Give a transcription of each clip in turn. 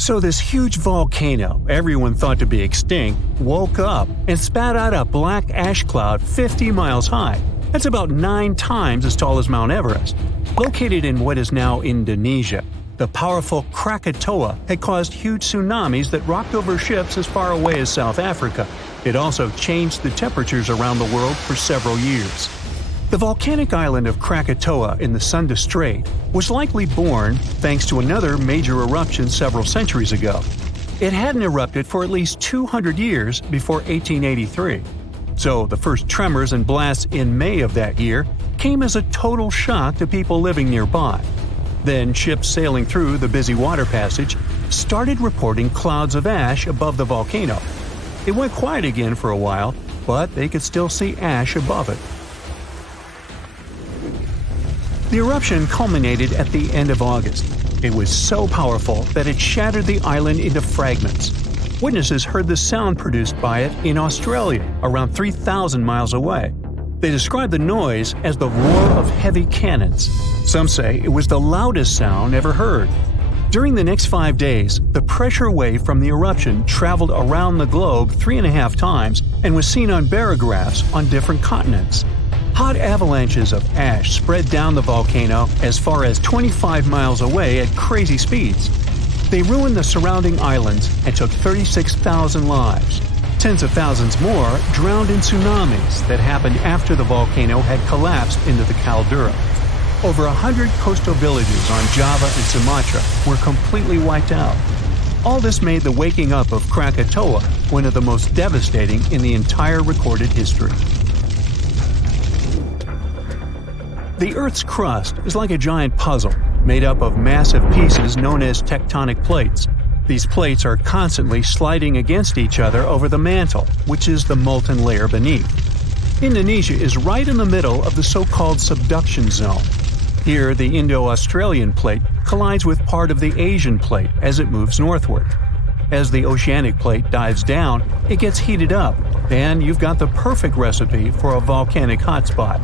So this huge volcano, everyone thought to be extinct, woke up and spat out a black ash cloud 50 miles high. That's about 9 times as tall as Mount Everest. Located in what is now Indonesia, the powerful Krakatoa had caused huge tsunamis that rocked over ships as far away as South Africa. It also changed the temperatures around the world for several years. The volcanic island of Krakatoa in the Sunda Strait was likely born thanks to another major eruption several centuries ago. It hadn't erupted for at least 200 years before 1883. So the first tremors and blasts in May of that year came as a total shock to people living nearby. Then ships sailing through the busy water passage started reporting clouds of ash above the volcano. It went quiet again for a while, but they could still see ash above it. The eruption culminated at the end of August. It was so powerful that it shattered the island into fragments. Witnesses heard the sound produced by it in Australia, around 3,000 miles away. They described the noise as the roar of heavy cannons. Some say it was the loudest sound ever heard. During the next 5 days, the pressure wave from the eruption traveled around the globe 3.5 times and was seen on barographs on different continents. Hot avalanches of ash spread down the volcano as far as 25 miles away at crazy speeds. They ruined the surrounding islands and took 36,000 lives. Tens of thousands more drowned in tsunamis that happened after the volcano had collapsed into the caldera. Over 100 coastal villages on Java and Sumatra were completely wiped out. All this made the waking up of Krakatoa one of the most devastating in the entire recorded history. The Earth's crust is like a giant puzzle, made up of massive pieces known as tectonic plates. These plates are constantly sliding against each other over the mantle, which is the molten layer beneath. Indonesia is right in the middle of the so-called subduction zone. Here, the Indo-Australian plate collides with part of the Asian plate as it moves northward. As the oceanic plate dives down, it gets heated up, and you've got the perfect recipe for a volcanic hotspot.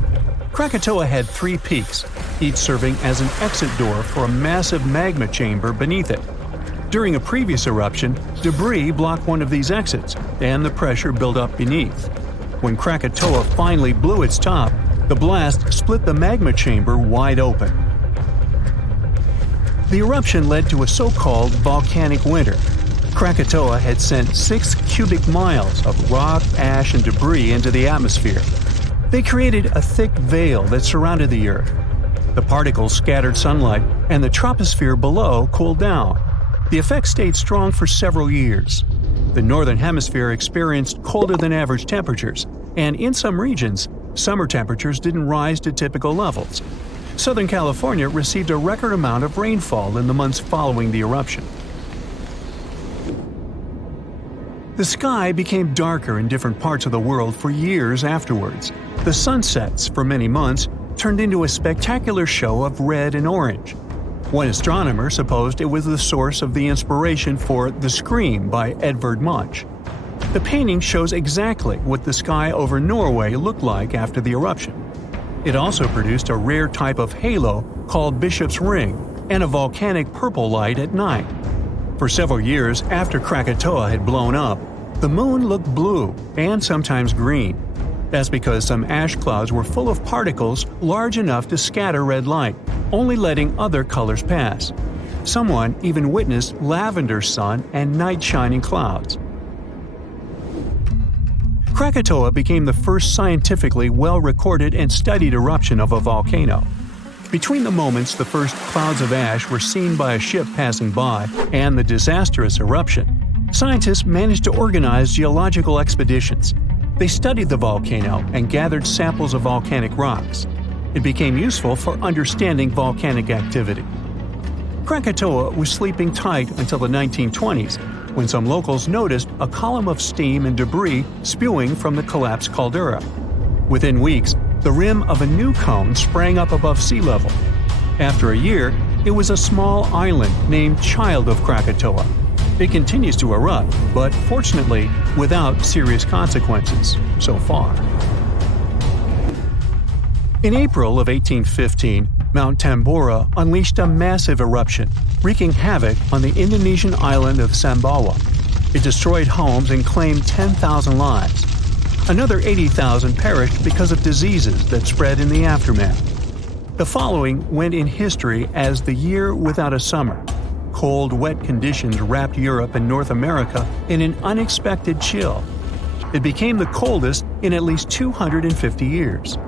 Krakatoa had 3 peaks, each serving as an exit door for a massive magma chamber beneath it. During a previous eruption, debris blocked one of these exits, and the pressure built up beneath. When Krakatoa finally blew its top, the blast split the magma chamber wide open. The eruption led to a so-called volcanic winter. Krakatoa had sent 6 cubic miles of rock, ash, and debris into the atmosphere. They created a thick veil that surrounded the Earth. The particles scattered sunlight, and the troposphere below cooled down. The effect stayed strong for several years. The Northern Hemisphere experienced colder than average temperatures, and in some regions, summer temperatures didn't rise to typical levels. Southern California received a record amount of rainfall in the months following the eruption. The sky became darker in different parts of the world for years afterwards. The sunsets, for many months, turned into a spectacular show of red and orange. One astronomer supposed it was the source of the inspiration for The Scream by Edvard Munch. The painting shows exactly what the sky over Norway looked like after the eruption. It also produced a rare type of halo called Bishop's Ring and a volcanic purple light at night. For several years after Krakatoa had blown up, the moon looked blue and sometimes green. That's because some ash clouds were full of particles large enough to scatter red light, only letting other colors pass. Someone even witnessed lavender sun and night-shining clouds. Krakatoa became the first scientifically well-recorded and studied eruption of a volcano. Between the moments the first clouds of ash were seen by a ship passing by and the disastrous eruption, scientists managed to organize geological expeditions. They studied the volcano and gathered samples of volcanic rocks. It became useful for understanding volcanic activity. Krakatoa was sleeping tight until the 1920s, when some locals noticed a column of steam and debris spewing from the collapsed caldera. Within weeks, the rim of a new cone sprang up above sea level. After a year, it was a small island named Child of Krakatoa. It continues to erupt, but fortunately without serious consequences so far. In April of 1815, Mount Tambora unleashed a massive eruption, wreaking havoc on the Indonesian island of Sumbawa. It destroyed homes and claimed 10,000 lives. Another 80,000 perished because of diseases that spread in the aftermath. The following went in history as the year without a summer. Cold, wet conditions wrapped Europe and North America in an unexpected chill. It became the coldest in at least 250 years.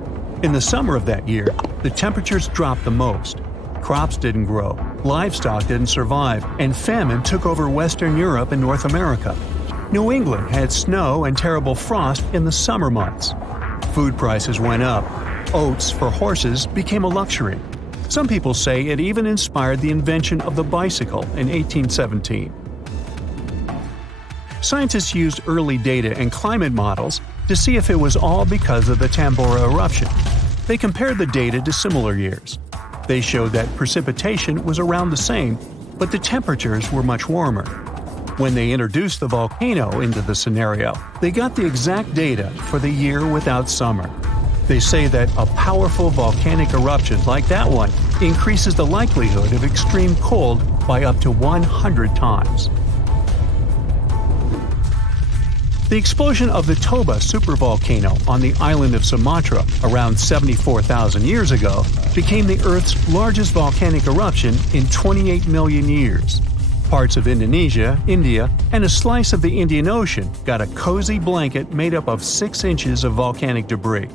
In the summer of that year, the temperatures dropped the most. Crops didn't grow, livestock didn't survive, and famine took over Western Europe and North America. New England had snow and terrible frost in the summer months. Food prices went up. Oats for horses became a luxury. Some people say it even inspired the invention of the bicycle in 1817. Scientists used early data and climate models to see if it was all because of the Tambora eruption. They compared the data to similar years. They showed that precipitation was around the same, but the temperatures were much warmer. When they introduced the volcano into the scenario, they got the exact data for the year without summer. They say that a powerful volcanic eruption like that one increases the likelihood of extreme cold by up to 100 times. The explosion of the Toba supervolcano on the island of Sumatra around 74,000 years ago became the Earth's largest volcanic eruption in 28 million years. Parts of Indonesia, India, and a slice of the Indian Ocean got a cozy blanket made up of 6 inches of volcanic debris.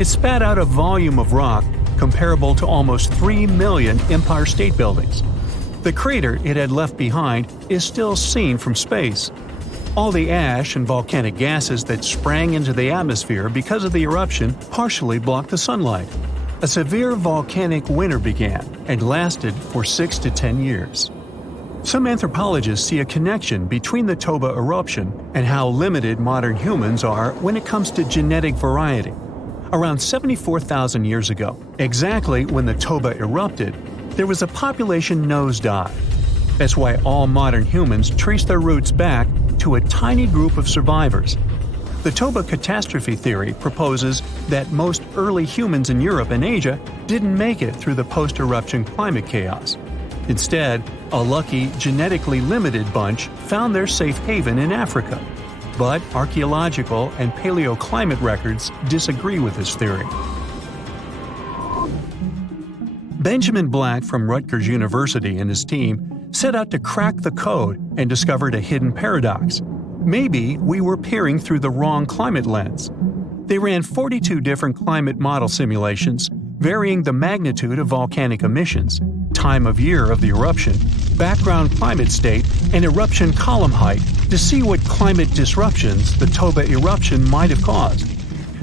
It spat out a volume of rock comparable to almost 3 million Empire State Buildings. The crater it had left behind is still seen from space. All the ash and volcanic gases that sprang into the atmosphere because of the eruption partially blocked the sunlight. A severe volcanic winter began and lasted for 6 to 10 years. Some anthropologists see a connection between the Toba eruption and how limited modern humans are when it comes to genetic variety. Around 74,000 years ago, exactly when the Toba erupted, there was a population nosedive. That's why all modern humans trace their roots back to a tiny group of survivors. The Toba catastrophe theory proposes that most early humans in Europe and Asia didn't make it through the post-eruption climate chaos. Instead, a lucky, genetically limited bunch found their safe haven in Africa. But archaeological and paleoclimate records disagree with this theory. Benjamin Black from Rutgers University and his team set out to crack the code and discovered a hidden paradox. Maybe we were peering through the wrong climate lens. They ran 42 different climate model simulations, varying the magnitude of volcanic emissions, time of year of the eruption, background climate state, and eruption column height to see what climate disruptions the Toba eruption might have caused.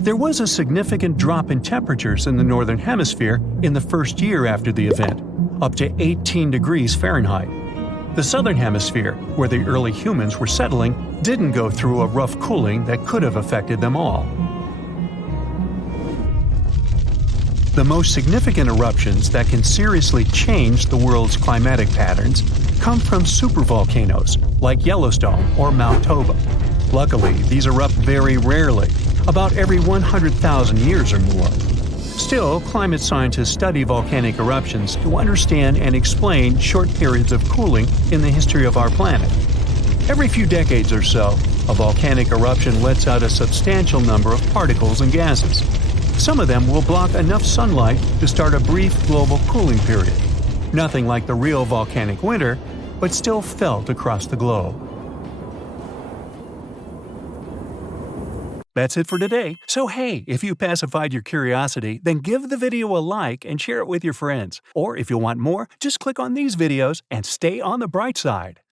There was a significant drop in temperatures in the northern hemisphere in the first year after the event, up to 18 degrees Fahrenheit. The southern hemisphere, where the early humans were settling, didn't go through a rough cooling that could have affected them all. The most significant eruptions that can seriously change the world's climatic patterns come from supervolcanoes like Yellowstone or Mount Toba. Luckily, these erupt very rarely, about every 100,000 years or more. Still, climate scientists study volcanic eruptions to understand and explain short periods of cooling in the history of our planet. Every few decades or so, a volcanic eruption lets out a substantial number of particles and gases. Some of them will block enough sunlight to start a brief global cooling period. Nothing like the real volcanic winter, but still felt across the globe. That's it for today. So hey, if you pacified your curiosity, then give the video a like and share it with your friends. Or if you want more, just click on these videos and stay on the bright side.